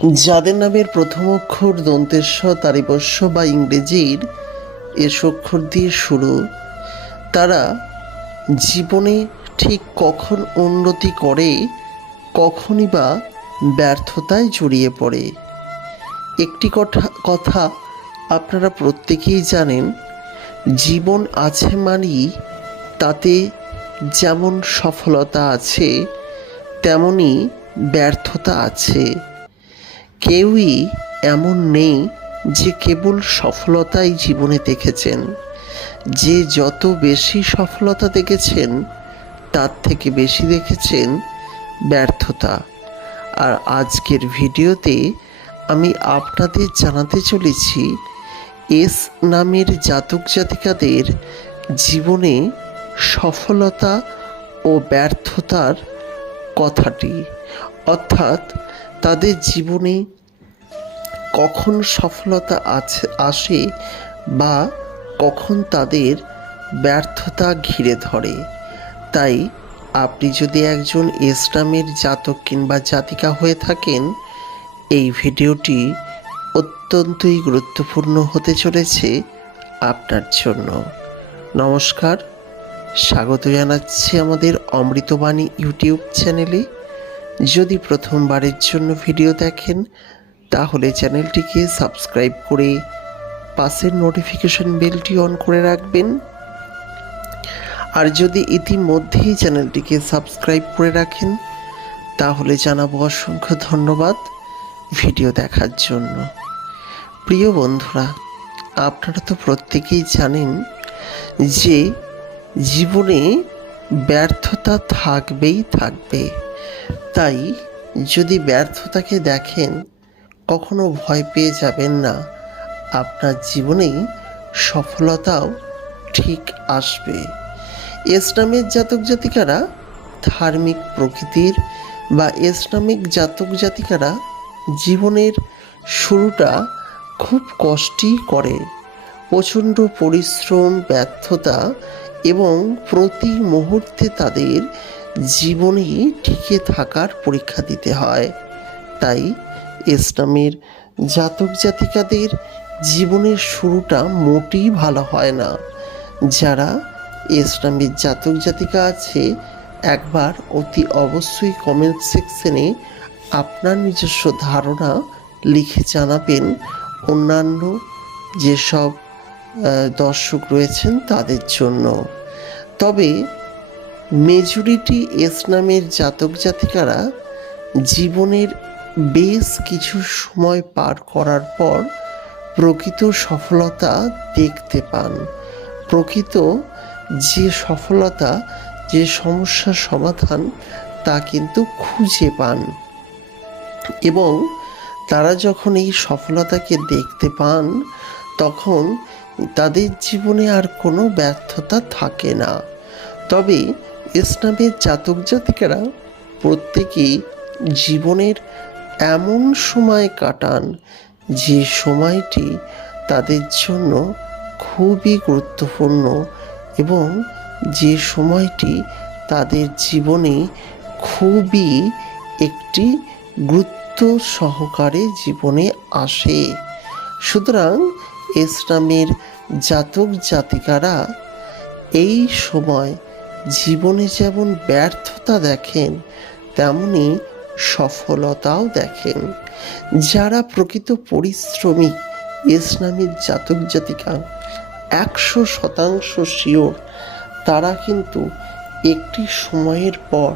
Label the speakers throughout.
Speaker 1: যাদের নামের প্রথম অক্ষর দন্তেশ্ব তারিবস্য বা ইংরেজির এস অক্ষর দিয়ে শুরু, তারা জীবনে ঠিক কখন উন্নতি করে, কখনই বা ব্যর্থতায় জড়িয়ে পড়ে। একটি কথা কথা আপনারা প্রত্যেকেই জানেন, জীবন আছে মানেই তাতে যেমন সফলতা আছে, তেমনই ব্যর্থতা আছে। কেউই এমন নেই যে কেবল সফলতাই জীবনে দেখেছেন। যে যত বেশি সফলতা দেখেছেন, তার থেকে বেশি দেখেছেন ব্যর্থতা। আর আজকের ভিডিওতে আমি আপনাদের জানাতে চলেছি, এস নামের জাতক জাতিকাদের জীবনে সফলতা ও ব্যর্থতার কথাটি। অর্থাৎ তাদের জীবনে কখন সফলতা আছে, আসে বা কখন তাদের ব্যর্থতা ঘিরে ধরে। তাই আপনি যদি একজন ইসলামের জাতক কিংবা জাতিকা হয়ে থাকেন, এই ভিডিওটি অত্যন্তই গুরুত্বপূর্ণ হতে চলেছে আপনার জন্য। নমস্কার, স্বাগত জানাচ্ছি আমাদের অমৃতবাণী ইউটিউব চ্যানেলে। যদি প্রথমবারের জন্য ভিডিও দেখেন, তাহলে চ্যানেলটিকে সাবস্ক্রাইব করে পাশের নোটিফিকেশন বেলটি অন করে রাখবেন। আর যদি ইতিমধ্যেই চ্যানেলটিকে সাবস্ক্রাইব করে রাখেন, তাহলে জানাব অসংখ্য ধন্যবাদ ভিডিও দেখার জন্য। প্রিয় বন্ধুরা, আপনারা তো প্রত্যেকেই জানেন যে জীবনে ব্যর্থতা থাকবেই থাকবে। তাই যদি ব্যর্থতাকে দেখেন, কখনো ভয় পেয়ে যাবেন না। আপনার জীবনেই সফলতাও ঠিক আসবে। ইসলামের জাতক জাতিকারা ধার্মিক প্রকৃতির বা ইসলামিক জাতক জাতিকারা জীবনের শুরুটা খুব কষ্টই করে। প্রচণ্ড পরিশ্রম, ব্যর্থতা এবং প্রতি মুহূর্তে তাদের জীবনে টিকে থাকার পরীক্ষা দিতে হয়। তাই ইসলামের জাতক জাতিকাদের জীবনের শুরুটা মোটেই ভালো হয় না। যারা ইসলামের জাতক জাতিকা আছে, একবার অতি অবশ্যই কমেন্ট সেকশনে আপনার নিজস্ব ধারণা লিখে জানাবেন। অন্যান্য যেসব দর্শক রয়েছেন তাদের জন্য। তবে মেজরিটি ইসলামের জাতক জাতিকারা জীবনের বেশ কিছু সময় পার করার পর প্রকৃত সফলতা দেখতে পান। প্রকৃত যে সফলতা, যে সমস্যার সমাধান তা কিন্তু খুঁজে পান। এবং তারা যখন এই সফলতাকে দেখতে পান, তখন তাদের জীবনে আর কোনো ব্যর্থতা থাকে না। তবে ইসলামের জাতক জাতিকেরা প্রত্যেকেই জীবনের এমন সময় কাটান যে সময়টি তাদের জন্য খুবই গুরুত্বপূর্ণ এবং যে সময়টি তাদের জীবনে খুবই একটি গুরুত্ব সহকারে জীবনে আসে। সুতরাং ইসলামের জাতক জাতিকারা এই সময় জীবনে যেমন ব্যর্থতা দেখেন, তেমনি সফলতাও দেখেন। যারা প্রকৃত পরিশ্রমী, ইসলামের জাতক জাতিকা, একশো শতাংশ শিওর, তারা কিন্তু একটি সময়ের পর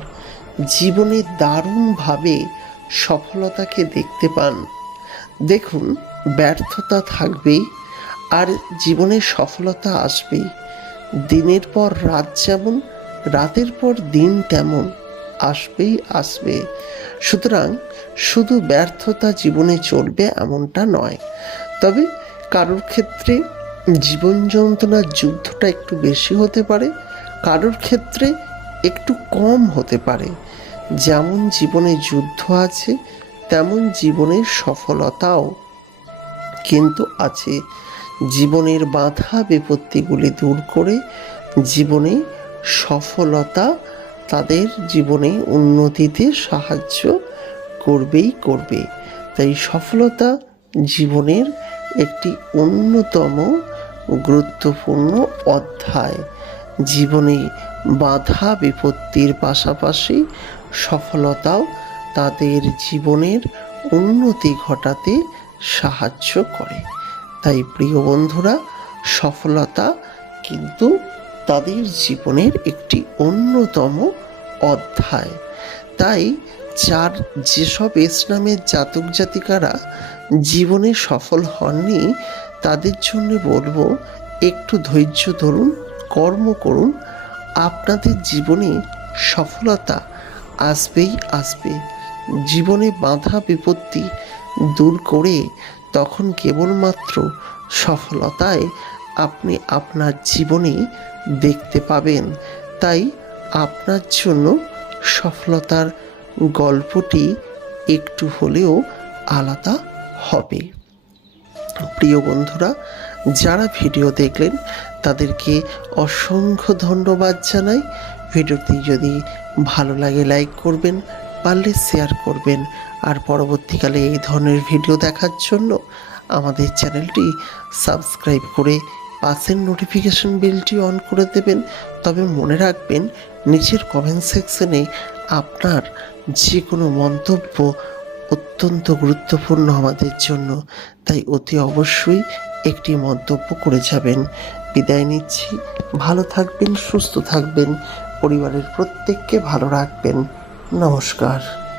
Speaker 1: জীবনে দারুণভাবে সফলতাকে দেখতে পান। দেখুন, ব্যর্থতা থাকবেই আর জীবনে সফলতা আসবেই। দিনের পর রাত যেমন রাতের পর দিন তেমন আসবেই আসবে। সুতরাং শুধু ব্যর্থতা জীবনে চলবে এমনটা নয়। তবে কারোর ক্ষেত্রে জীবন যন্ত্রণার যুদ্ধটা একটু বেশি হতে পারে, কারোর ক্ষেত্রে একটু কম হতে পারে। যেমন জীবনে যুদ্ধ আছে, তেমন জীবনের সফলতাও কিন্তু আছে। জীবনের বাধা বিপত্তিগুলি দূর করে জীবনে সফলতা তাদের জীবনে উন্নতিতে সাহায্য করবেই করবে। তাই সফলতা জীবনের একটি অন্যতম গুরুত্বপূর্ণ অধ্যায়। জীবনে বাধা বিপত্তির পাশাপাশি সফলতাও তাদের জীবনের উন্নতি ঘটাতে সাহায্য করে। তাই প্রিয় বন্ধুরা, সফলতা কিন্তু তাদের জীবনের একটি অন্যতম অধ্যায়। তাই যার যেসব ইসলামের জাতক জাতিকারা জীবনে সফল হননি, তাদের জন্য বলব, একটু ধৈর্য ধরুন, কর্ম করুন, আপনাদের জীবনে সফলতা আসবেই আসবে। জীবনে বাধা বিপত্তি দূর করে তখন কেবলমাত্র সফলতায় আপনি আপনার জীবনে দেখতে পাবেন। তাই আপনার জন্য সফলতার গল্পটি একটু হলেও আলাদা হবে। প্রিয় বন্ধুরা, যারা ভিডিও দেখলেন, তাদেরকে অসংখ্য ধন্যবাদ জানাই। ভিডিওটি যদি ভালো লাগে, লাইক করবেন, পারলে শেয়ার করবেন। আর পরবর্তীকালে এই ধরনের ভিডিও দেখার জন্য আমাদের চ্যানেলটি সাবস্ক্রাইব করে পাশের নোটিফিকেশন বেলটি অন করে দেবেন, তবে মনে রাখবেন নিচের কমেন্ট সেকশনে আপনার যে কোনো মন্তব্য অত্যন্ত গুরুত্বপূর্ণ আমাদের জন্য, তাই অতি অবশ্যই একটি মন্তব্য করে যাবেন। বিদায় নিচ্ছি, ভালো থাকবেন, সুস্থ থাকবেন, পরিবারের প্রত্যেককে ভালো রাখবেন। নমস্কার।